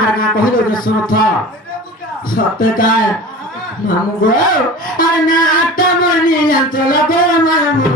हरगा कहिलो जे सुन था सत्य का मामू गो अरे ना तमनी चल गो मामू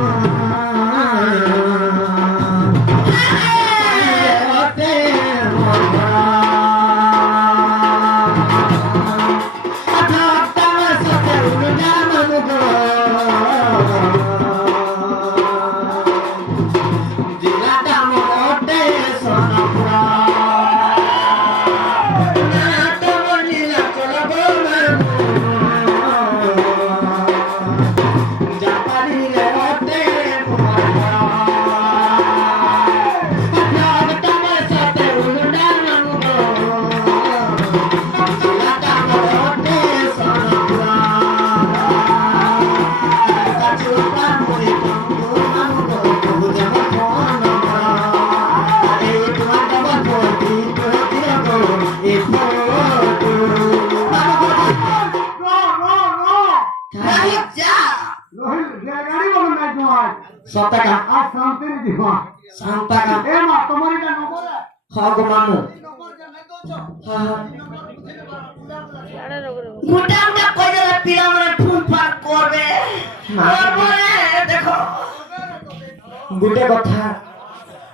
Santaka, Santaka, Hago Mamu. Mutanda kojala piramana phun par korbe. Korbe dekho. Gute kotha.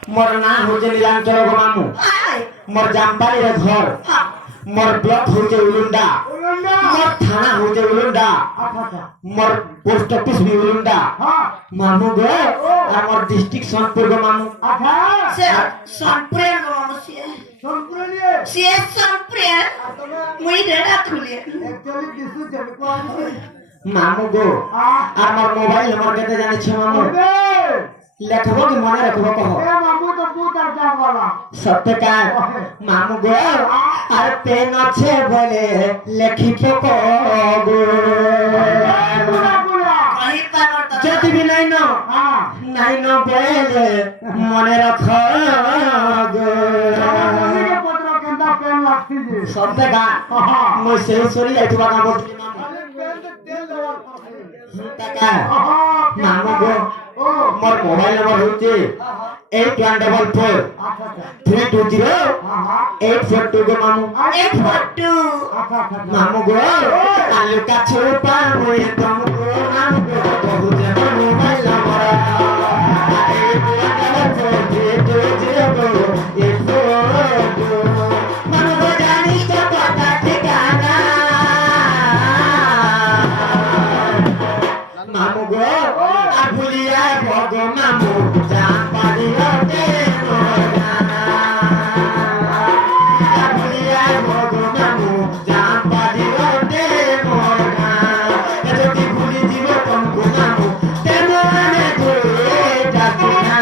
Mor na hoje Nilanchal Mamu. Mor Jampari re ghor. Mor block hoje Ulunda. Mor thana hoje Ulunda. Mor post office bhi Ulunda. Mamu go amor district Sonpur go Mamu. Se Sonpur go Mamu se. Sonpur liye. Se Sonpur. Mui reda thule. Actually this is Mamu go amor mobile number kete jane chhe Mamu. लेखबो कि मने रखबो कहो ए मामू तो बहुत अर्जा वाला सत्य का मामू गो अरे पेन छे बोले लेखिबो को गो कहीं पर जति भी नहीं न नहीं न बोले मने रख गो के पत्र केंदा पेन लागती जे सत्य का मो से सोरी जाइतबा का बोल मामू गो मोर मोबाइल नंबर होचे 8144 320 842 गो मामू 842 मामू गो आलू का छोपा मोए तुमको नाम गो बहुते मोबाइल नंबर 8144 मामू गो जानी तो पता ठिकाना मामू गो भुलिया भगो मामू जापारी होते मोराना भुलिया भगो मामू जापारी होते मोराना जो कि भूली जीवो तुमको मामू ते मोने जोए जातिना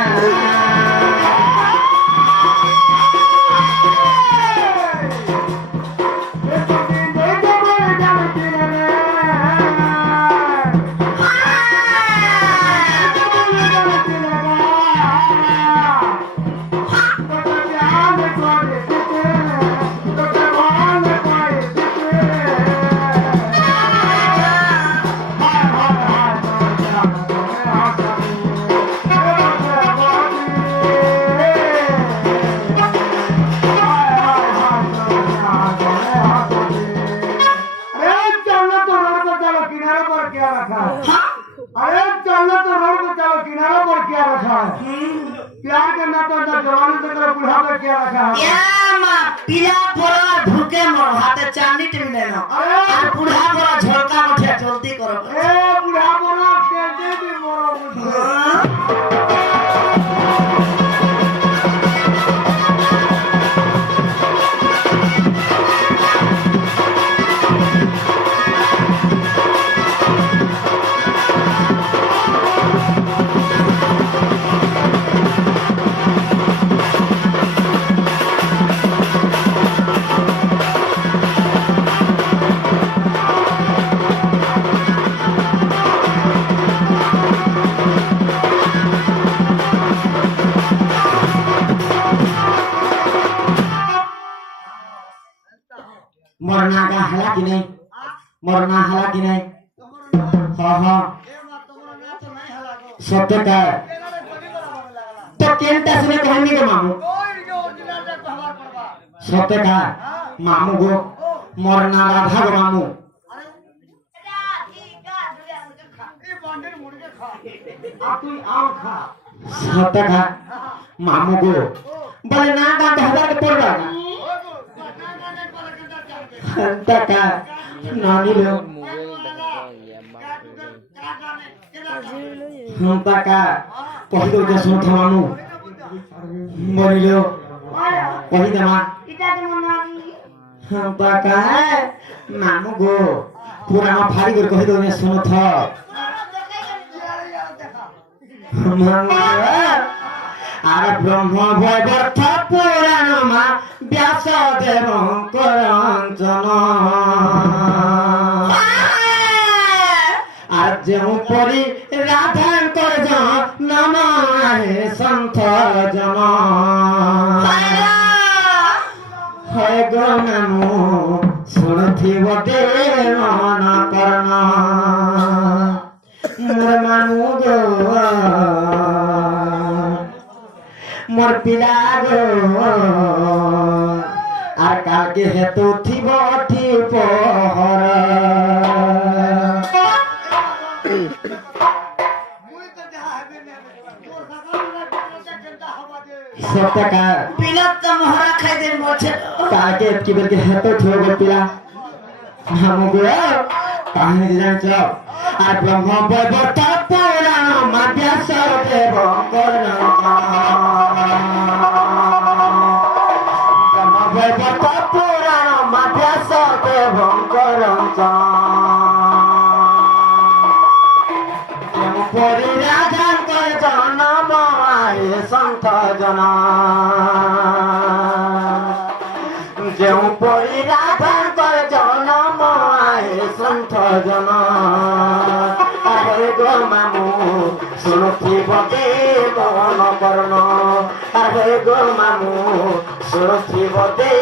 अरे चलना तो रोड पे चलो किनारे पर क्या रखा है प्यार करना तो अंदर जवानी से करो बुढ़ा पे क्या रखा है या मां पिया बोला भूखे मर हाथे चांदी टिमले न और बुढ़ा बोला झोलका उठे जल्दी करो ए बुढ़ा बोला कैसे भी मरो मुझे मरना का हला कि नहीं मरना हला कि नहीं हाँ हाँ सत्य का तो केंटा सुने कहानी के मामू सत्य का মামু গো মোর না রাধা গো মামু আর তুই আম খা সত্যা খা মামু গো বলে না গাতে হাজার পড়বা না টাকা না নিল টাকা কহি দৌড়ে শুনতে মামু মরিল কহি দেমা টাকা মামু গো পুরানো ফাড়ি করে কহি দৌড়ে শুনথ আর ব্রহ্ম বৈবর্ত পুরাণ মা ব্যাস দেব করঞ্চন আর যেউ পরি রাধাঙ্কর নাম সন্থ জন হয় গো নামু শুণুথিব দে মন কর্ণ মোর মানু গো মোর পিলা গো আর কালকে হেতু থিব ঠিপহর সত্যকা বিলত মহরা খাই দে মোছে কালকে কি বলকে হেতু থিব পিলা মামু গো কাহিনী জানছ আর ব্রহ্ম বৈবর্ত পুরাণ মা ব্যাস দেব বৈবর্ত পুরাণ মা ব্যাস দেব পরি রাধাঙ্কর জনম সন্থ জন যেউ পরি রাধাঙ্কর জনম সন্থ জন আরে গো মামু শুনুথিব দে মন কর্ণ আরে গো মামু শুনুথিব দে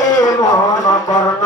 মন কর্ণ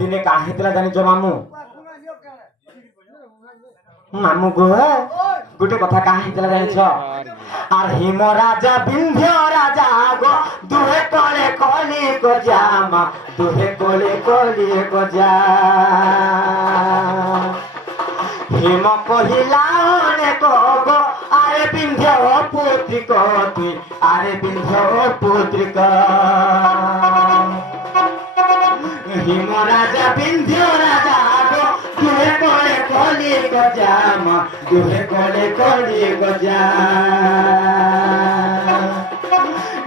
দিনে কাহিতলা জানিছ মামু মামু গো গোটে কথা কাহিতলা জানিছ আর হিম রাজা বিন্ধ্য রাজা গো দুহে কোলে কলি গজা মা দুহে কোলে কলি গজা হিম কহিলা অনেক গো আরে বিন্ধ্য পুত্রিক তুই আরে বিন্ধ্য পুত্রিক হিম রাজা বিন্ধ্য রাজা গো দুহে কোলে কলি গজা মা দুহে কোলে কলি গজা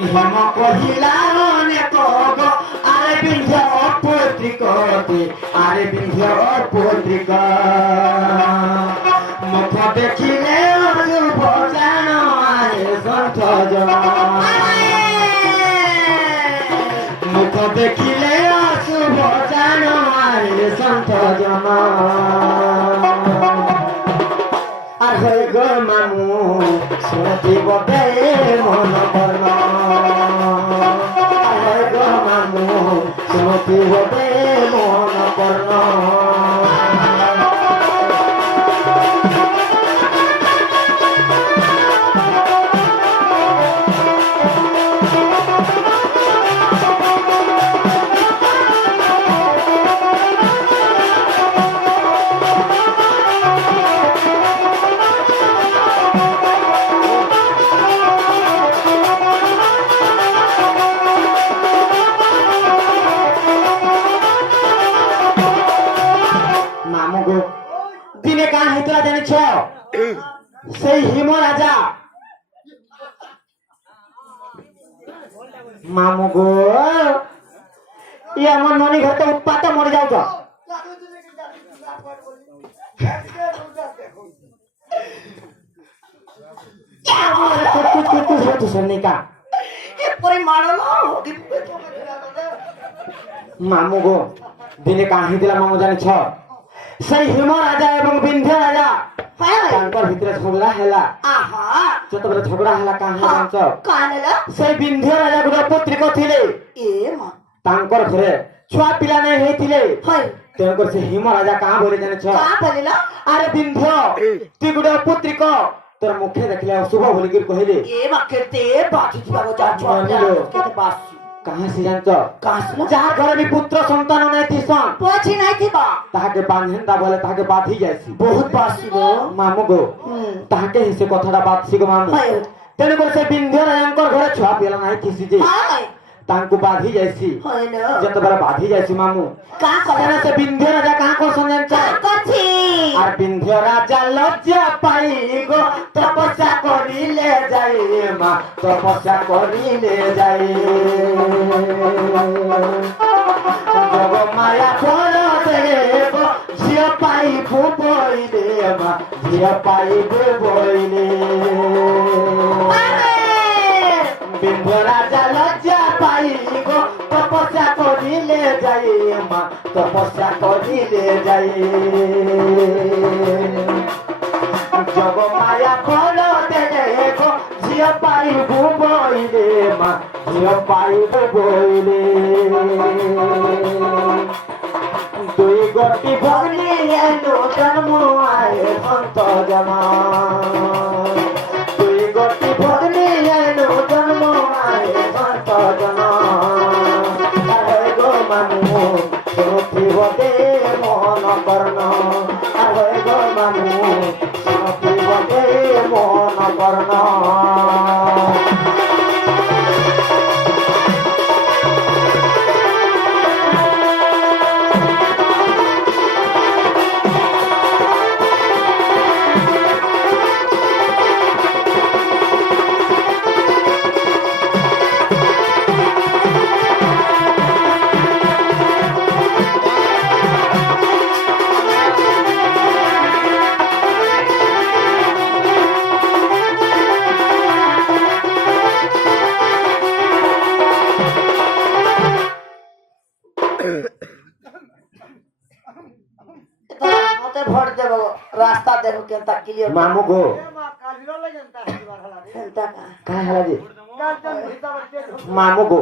হিম কহিলা অনেক গো আরে বিন্ধ্য পুত্রিক তুই আরে বিন্ধ্য পুত্রিক মুখ দেখিলে অশুভ জান আরে সন্থ জন মুখ দেখিলে অশুভ জান আরে সন্থ জন আর হয়ে গো মামু শুনথিব দে মন কর্ণ আর হয়ে গো মামু শুনথিব দে মন কর্ণ দিনে কান হইতলা জানিছ সেই হিম রাজা মামু গো ই আমার ননি ঘর তো উৎপাত মরে যাও মামু গো দিনে কাহি দিলা মামু জানিছ সেই হিম রাজা এবং বিন্ধ্য রাজা হয় হয় তাঙ্কর ভিতরে ঝগড়া হেলা আহা যেতবেলে ঝগড়া হেলা কাহি জানিছ কানেলা সেই বিন্ধ্য রাজা গুলো পুত্রিক ଥିଲେ এ মা তাঙ্কর ঘরে ছুয়া পিলা নাই হইଥିଲେ হয় তেଣୁକରି ସେ ହିମ ରାଜା କାଁ ବୋଲି ଜାଣିଛ কা বলিলা ଆରେ ବିନ୍ଧ୍ୟ তুই ଗୋଟେ ପୁତ୍ରିକ তোর মুখে দেখলে অশুভ বলিকির কহিলে এ মা কেতে বাজি দিবাগো যাচ্ছ জানিলো। কেতে বাসি কাহা সে জানিছ কাসলা যাହା ଘରେ ବି পুত্র সন্তান নাই ଥିସନ୍ পছি নাই থিবা তাহাকে বাঁধেন্দা বলে তাহাকে বাঁধি যাইছি বহুত বাসি গো মামু গো হুম তাহাকে হি ସେ କଥାଟା ବାଧସି গো ମାମୁ হয় ତେଣୁକରି ସେ ବିନ୍ଧ୍ୟ ରାଜାଙ୍କର ଘରେ ଛୁଆ ପିଲା ନାହିଁ ଥିସି ଯେ হয় ତାଙ୍କୁ ବାଧି ଯାଇସି হয় না ଯେତେବେଳେ ବାଧି ଯାଇସି ମାମୁ কা ସେନେ কলা ସେ ବିନ୍ଧ୍ୟ ରାଜା କାଁ କରସନ୍ ଜାଣିଛ কা করছি আর বিন্ধ্য রাজা লজ্জা পাই গো তপস্যা করিলে যাই মা তপস্যা করিলে যাই জগ মায়া ফল দেব ঝিও পাইবু বইলে মা ঝিও পাইবু বইলে বিন্ধ্য রাজা লজ্জা পাই গো তপস্যা করিলে যাই মা তপস্যা করিলে যাই জগ মায়া ফল দেব ঝিও পাইবু বইলে মা ঝিও পাইবু বইলে দুই গতি ভগ্নি এলো জন্ম আয়ে সন্ত জমা দুই গতি ভগ্নি এলো জন্ম আয়ে সন্ত জমা আরে গো মানু শুনিব দে মন কর্ণ আরে গো মানু শুনিব দে মন কর্ণ মতে ভোট দেব রাস্তা দেব কেনতা ক্লিয়ার মামু গো কাজিরা লাগেন তা হিবার হলা রে কেনতা কা কাঁ হেলা যে কাজন হিসাব কে মামু গো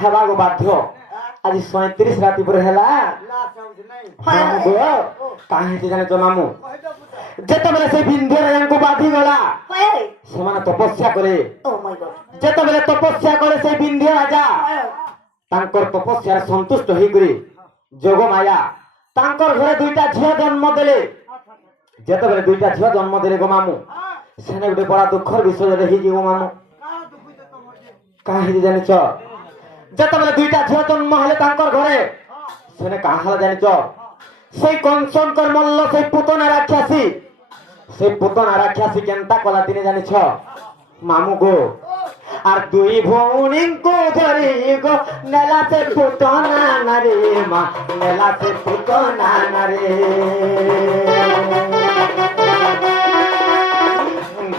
হেবা গো বাধ্য আজি 37 রাতি পরে হেলা লা চাউছ নাই হয় মামু গো কাঁ হেতে জানিছ মামু কইতো পুতা যেତେବେଳେ ସେ ବିନ୍ଧ୍ୟ ରାଜାଙ୍କୁ ବାଧି ଗଲା হয় ସେମାନେ ତପସ୍ୟା କରେ ও মাই গড ଯେତେବେଳେ ତପସ୍ୟା କରେ ସେ ବିନ୍ଧ୍ୟ ରାଜା ତାଙ୍କର ତପସ୍ୟାରେ ସନ୍ତୁଷ୍ଟ ହେଇକରି ଯୋଗମାୟା ତାଙ୍କର ଘରେ ଦୁଇଟା ଝିଅ ଜନ୍ମ ଦେଲେ ଯେତେବେଳେ ଦୁଇଟା ଝିଅ ଜନ୍ମ ଦେଲେ ଗো ମାମୁ ସେନେ ଗୋଟେ ବଡ ଦୁଃଖର ବିଷୟରେ ହେଇଛି ଗো ମାମୁ কা দুপুইতে তোমার যে କାଁ ହେଇଛି ଜାଣିଛ ଯେତେବେଳେ ଦୁଇଟା ଝିଅ ଜନ୍ମ ହେଲେ ତାଙ୍କର ଘରେ ସେନେ କାଁ ହେଲା ଜାଣିଛ ସେଇ କଂସଙ୍କର ମଲ୍ଲ ସେଇ ପୁତନା ରାକ୍ଷାସୀ ସେଇ ପୁତନା ରାକ୍ଷାସୀ କେନ୍ତା କଲା ଦିନେ ଜାଣିଛ ମାମୁ গো আর দুই ভৌণীଙ୍କୁ ধরি গো নেলা সে পুতনা নারে মা নেলা সে পুতনা নারে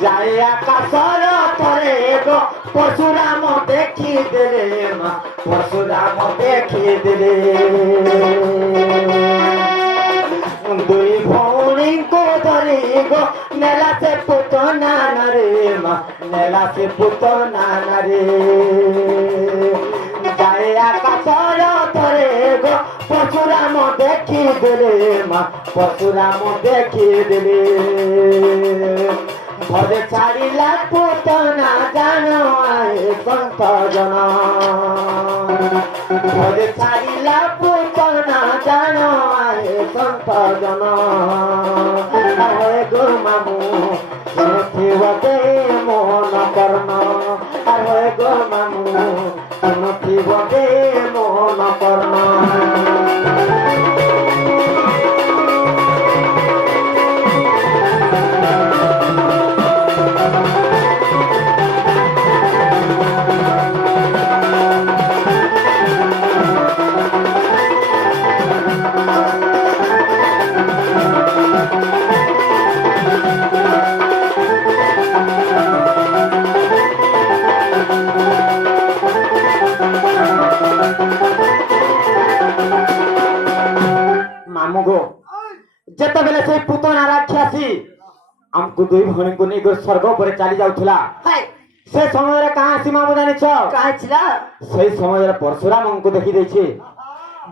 যায় আকাশর তরে গো পরশুরাম দেখি দেলে মা পরশুরাম দেখি দেলে দুই ভৌণীଙ୍କୁ ধরি গো নেলা সে পুতনা নারে মা নেলা সে পুতনা নারে যায় আকাশর তরে গো পরশুরাম দেখি দেলে মা পরশুরাম দেখি দেলে ঘরে ছাড়িলা পুতনা জানো আয়ে সন্ত জন ঘরে ছাড়িলা পুতনা জানো আয়ে সন্ত জন আরে গো মামু শুনিব দে মন কর্ণ আরে গো মামু শুনিব দে মন কর্ণ मामू गो जते बेले से पुतना राक्षसी हमको दुई भणी को नहीं स्वर्ग पर चली जाउथला हाय से समय रे कहां सी मामू जानि छ कहाँ छिला से समय रे परशुराम को देखि दै छे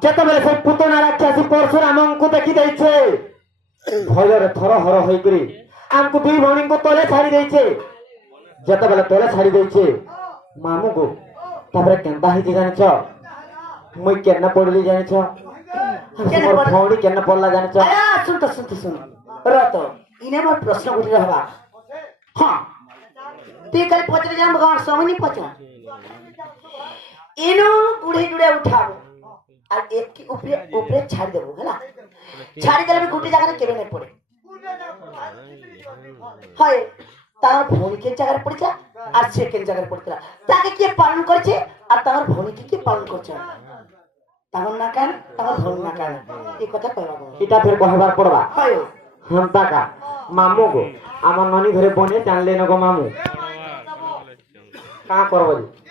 जते बेले से पुतना राक्षसी परशुराम को देखि दै छे भय रे थर हर होई करी हमको दुई भणी को तले छाड़ी दै छे जते बेले तले छाड़ी दै छे मामू गो तापर केनता ही जानि छ मुई केना पडली जानि छ केना मोर पढ़- भौणी केना पडला जानि छ अरे सुन रत इने मोर प्रश्न उठी रहबा हां ते कल पचरे जान भगवान समझ नहीं पचा इनो गुड़े गुड़े उठाओ और एक की ऊपरे ऊपरे छाड़ देबो हैला छाड़ी देले भी गुटी जगह केबे नहीं पड़े हाय तार भौणी के जगह पड़ जा और से के जगह पड़तला ताके के पालन करछे और तार भौणी के पालन करछे तार ना कान तार भौणी ना कान ए কথা कहबा इटा फिर कहबार पड़बा हाय हमता का मामू गो आमा ननी घरे बने जानले न गो मामू का करबो जी